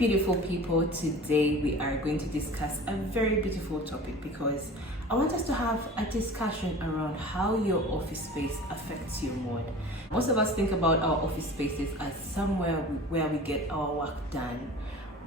beautiful people. Today we are going to discuss a very beautiful topic because I want us to have a discussion around how your office space affects your mood. Most of us think about our office spaces as somewhere where we get our work done.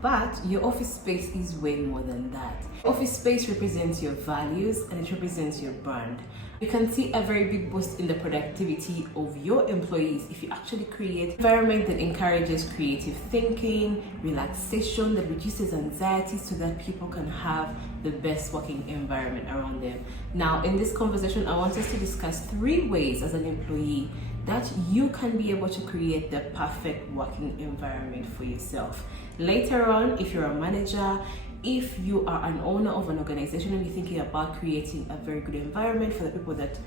But your office space is way more than that. Office space represents your values and it represents your brand. You can see a very big boost in the productivity of your employees if you actually create an environment that encourages creative thinking, relaxation, that reduces anxiety so that people can have the best working environment around them. Now, in this conversation, I want us to discuss 3 ways as an employee that you can be able to create the perfect working environment for yourself. Later on, if you're a manager, if you are an owner of an organization and you're thinking about creating a very good environment for the people that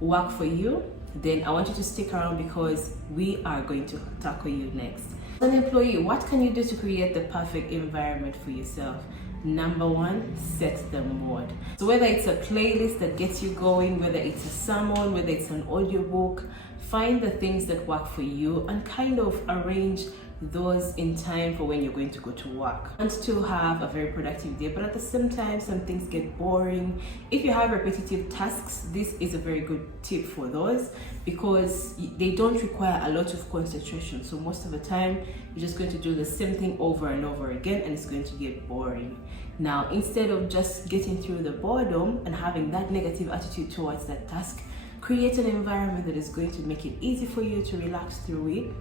work for you, then I want you to stick around because we are going to tackle you next. As an employee, what can you do to create the perfect environment for yourself? Number 1, set the mood. So whether it's a playlist that gets you going, whether it's a sermon, whether it's an audiobook, find the things that work for you and kind of arrange those in time for when you're going to go to work. You want to have a very productive day, but at the same time, some things get boring. If you have repetitive tasks, this is a very good tip for those because they don't require a lot of concentration. So most of the time, you're just going to do the same thing over and over again and it's going to get boring. Now, instead of just getting through the boredom and having that negative attitude towards that task, create an environment that is going to make it easy for you to relax through it.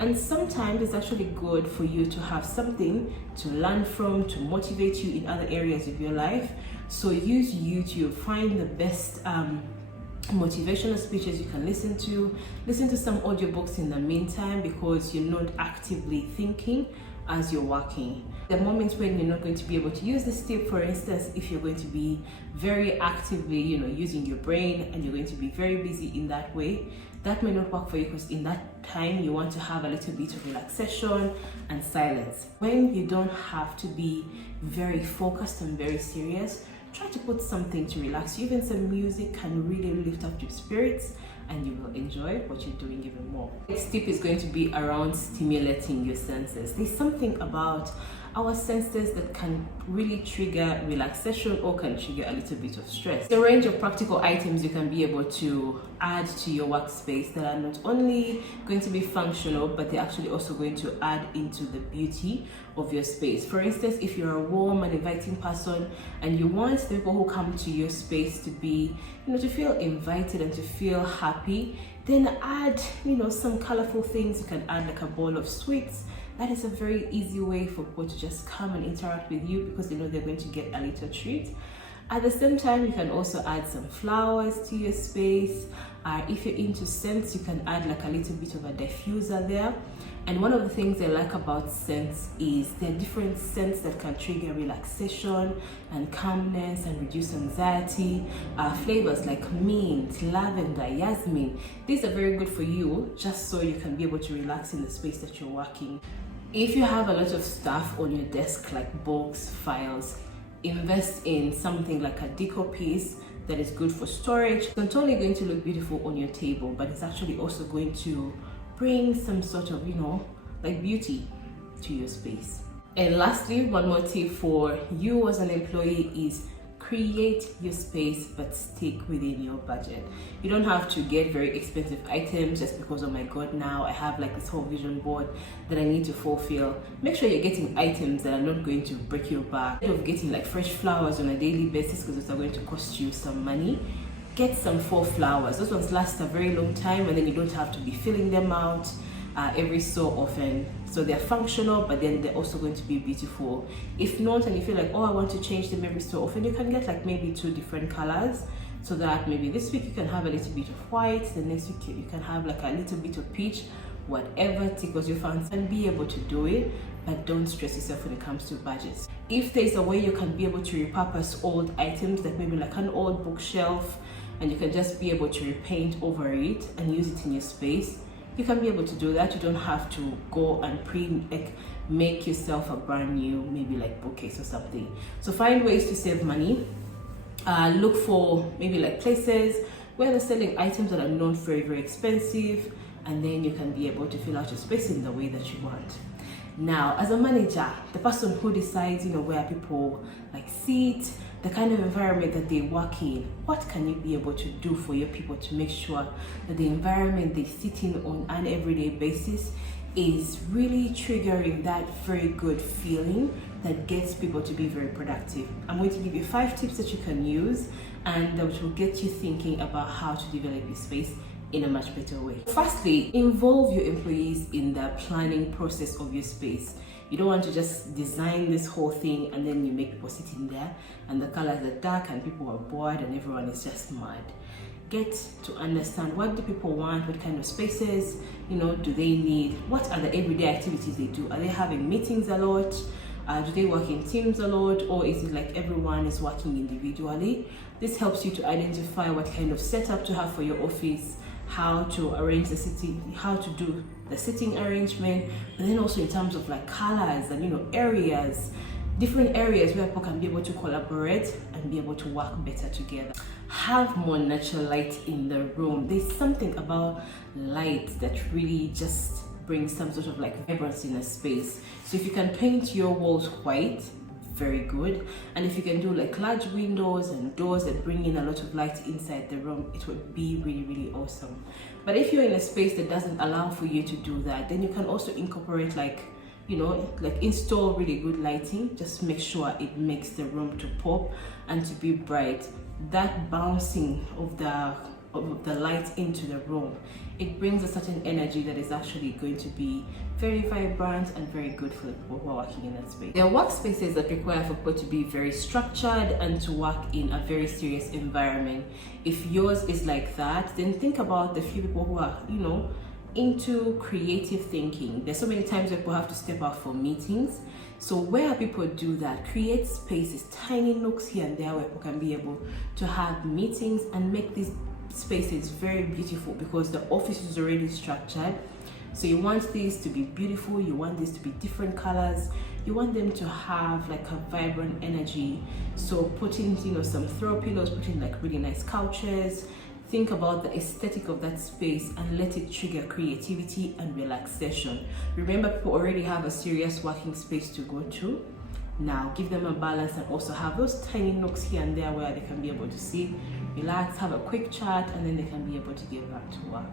And sometimes it's actually good for you to have something to learn from, to motivate you in other areas of your life. So use YouTube, find the best motivational speeches you can listen to some audiobooks in the meantime because you're not actively thinking as you're working. The moments when you're not going to be able to use this tip, for instance, if you're going to be very actively, using your brain and you're going to be very busy in that way, that may not work for you because in that time you want to have a little bit of relaxation and silence. When you don't have to be very focused and very serious, try to put something to relax you. Even some music can really lift up your spirits and you will enjoy what you're doing even more. Next tip is going to be around stimulating your senses. There's something about our senses that can really trigger relaxation or can trigger a little bit of stress. The range of practical items you can be able to add to your workspace that are not only going to be functional, but they're actually also going to add into the beauty of your space. For instance, if you're a warm and inviting person and you want the people who come to your space to be, to feel invited and to feel happy, then add, some colorful things. You can add like a bowl of sweets. That is a very easy way for people to just come and interact with you because they know they're going to get a little treat. At the same time, you can also add some flowers to your space. If you're into scents, you can add like a little bit of a diffuser there. And one of the things I like about scents is there are different scents that can trigger relaxation and calmness and reduce anxiety. Flavors like mint, lavender, jasmine. These are very good for you just so you can be able to relax in the space that you're working. If you have a lot of stuff on your desk like books, files, invest in something like a decor piece that is good for storage. It's not only going to look beautiful on your table, but it's actually also going to bring some sort of, like beauty to your space. And lastly, one more tip for you as an employee is create your space but stick within your budget. You don't have to get very expensive items just because, oh my god, now I have like this whole vision board that I need to fulfill. Make sure you're getting items that are not going to break your back. Instead of getting like fresh flowers on a daily basis because those are going to cost you some money, get some faux flowers. Those ones last a very long time and then you don't have to be filling them out every so often. So they're functional, but then they're also going to be beautiful. If not, and you feel like, oh, I want to change them every so often, you can get like maybe 2 different colors so that maybe this week you can have a little bit of white, the next week you can have like a little bit of peach, whatever tickles your fancy, and be able to do it, but don't stress yourself when it comes to budgets. If there's a way you can be able to repurpose old items, like maybe like an old bookshelf, and you can just be able to repaint over it and use it in your space, you can be able to do that. You don't have to go and make yourself a brand new, maybe like bookcase or something. So find ways to save money. Look for maybe like places where they're selling items that are not very, very expensive, and then you can be able to fill out your space in the way that you want. Now, as a manager, the person who decides, where people like sit, the kind of environment that they work in, what can you be able to do for your people to make sure that the environment they sit in on an everyday basis is really triggering that very good feeling that gets people to be very productive? I'm going to give you 5 tips that you can use and that will get you thinking about how to develop your space in a much better way. Firstly, involve your employees in the planning process of your space. You don't want to just design this whole thing and then you make people sit in there and the colors are dark and people are bored and everyone is just mad. Get to understand, what do people want, what kind of spaces, do they need, what are the everyday activities they do? Are they having meetings a lot? Do they work in teams a lot, or is it like everyone is working individually? This helps you to identify what kind of setup to have for your office, how to arrange the sitting, how to do the sitting arrangement, and then also in terms of like colors and areas, different areas where people can be able to collaborate and be able to work better together. Have more natural light in the room. There's something about light that really just brings some sort of like vibrancy in a space. So if you can paint your walls white, very good. And if you can do like large windows and doors that bring in a lot of light inside the room, it would be really, really awesome. But if you're in a space that doesn't allow for you to do that, then you can also incorporate like install really good lighting. Just make sure it makes the room to pop and to be bright. That bouncing of the light into the room, it brings a certain energy that is actually going to be very vibrant and very good for the people who are working in that space. There are workspaces that require for people to be very structured and to work in a very serious environment. If yours is like that, then think about the few people who are, into creative thinking. There's so many times where people have to step out for meetings. So where people do that, create spaces, tiny nooks here and there where people can be able to have meetings and make these spaces very beautiful, because the office is already structured. So you want these to be beautiful, you want these to be different colors, you want them to have like a vibrant energy. So put in some throw pillows, put in like really nice couches. Think about the aesthetic of that space and let it trigger creativity and relaxation. Remember, people already have a serious working space to go to. Now give them a balance and also have those tiny nooks here and there where they can be able to sit, relax, have a quick chat, and then they can be able to get back to work.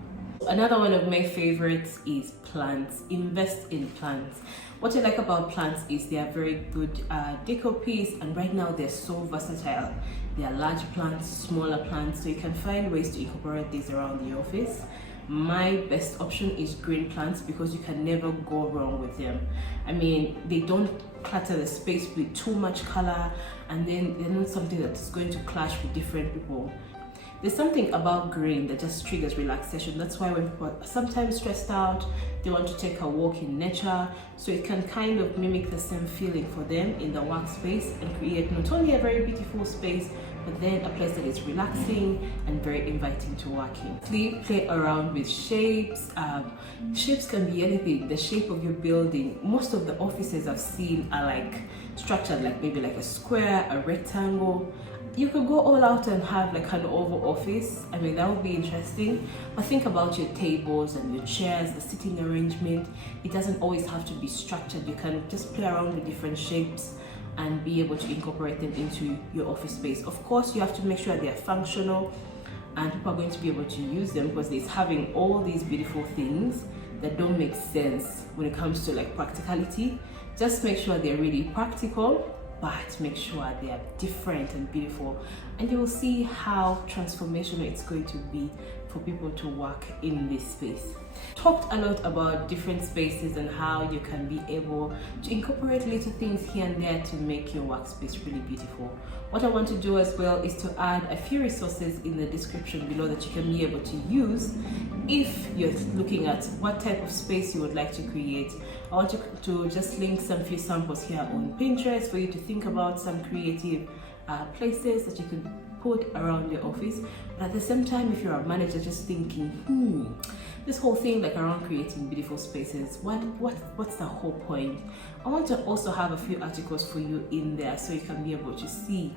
Another one of my favorites is plants. Invest in plants. What I like about plants is they are very good decor piece, and right now they're so versatile. They are large plants, smaller plants, so you can find ways to incorporate these around the office. My best option is green plants because you can never go wrong with them. I mean, they don't clutter the space with too much color, and then they're not something that's going to clash with different people. There's something about green that just triggers relaxation. That's why when people are sometimes stressed out, they want to take a walk in nature, so it can kind of mimic the same feeling for them in the workspace and create not only a very beautiful space, but then a place that is relaxing and very inviting to work in. Play around with shapes. Shapes can be anything. The shape of your building. Most of the offices I've seen are like structured like maybe like a square, a rectangle. You could go all out and have like an oval office. I mean, that would be interesting. But think about your tables and your chairs, the sitting arrangement. It doesn't always have to be structured. You can just play around with different shapes and be able to incorporate them into your office space. Of course, you have to make sure they are functional and people are going to be able to use them, because there's having all these beautiful things that don't make sense when it comes to like practicality. Just make sure they're really practical, but make sure they are different and beautiful, and you will see how transformational it's going to be for people to work in this space. Talked a lot about different spaces and how you can be able to incorporate little things here and there to make your workspace really beautiful. What I want to do as well is to add a few resources in the description below that you can be able to use if you're looking at what type of space you would like to create. I want you to just link some few samples here on Pinterest for you to think about some creative places that you could put around your office. But at the same time, if you're a manager just thinking, this whole thing like around creating beautiful spaces, what's the whole point? I want to also have a few articles for you in there so you can be able to see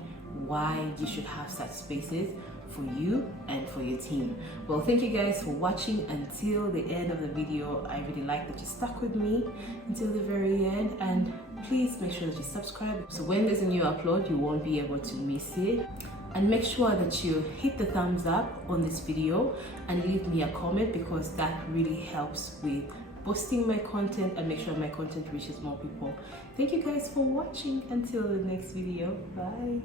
why you should have such spaces. for you and for your team. Well, thank you guys for watching until the end of the video. I really like that you stuck with me until the very end, and please make sure that you subscribe so when there's a new upload you won't be able to miss it. And make sure that you hit the thumbs up on this video and leave me a comment, because that really helps with posting my content and make sure my content reaches more people. Thank you guys for watching until the next video. Bye.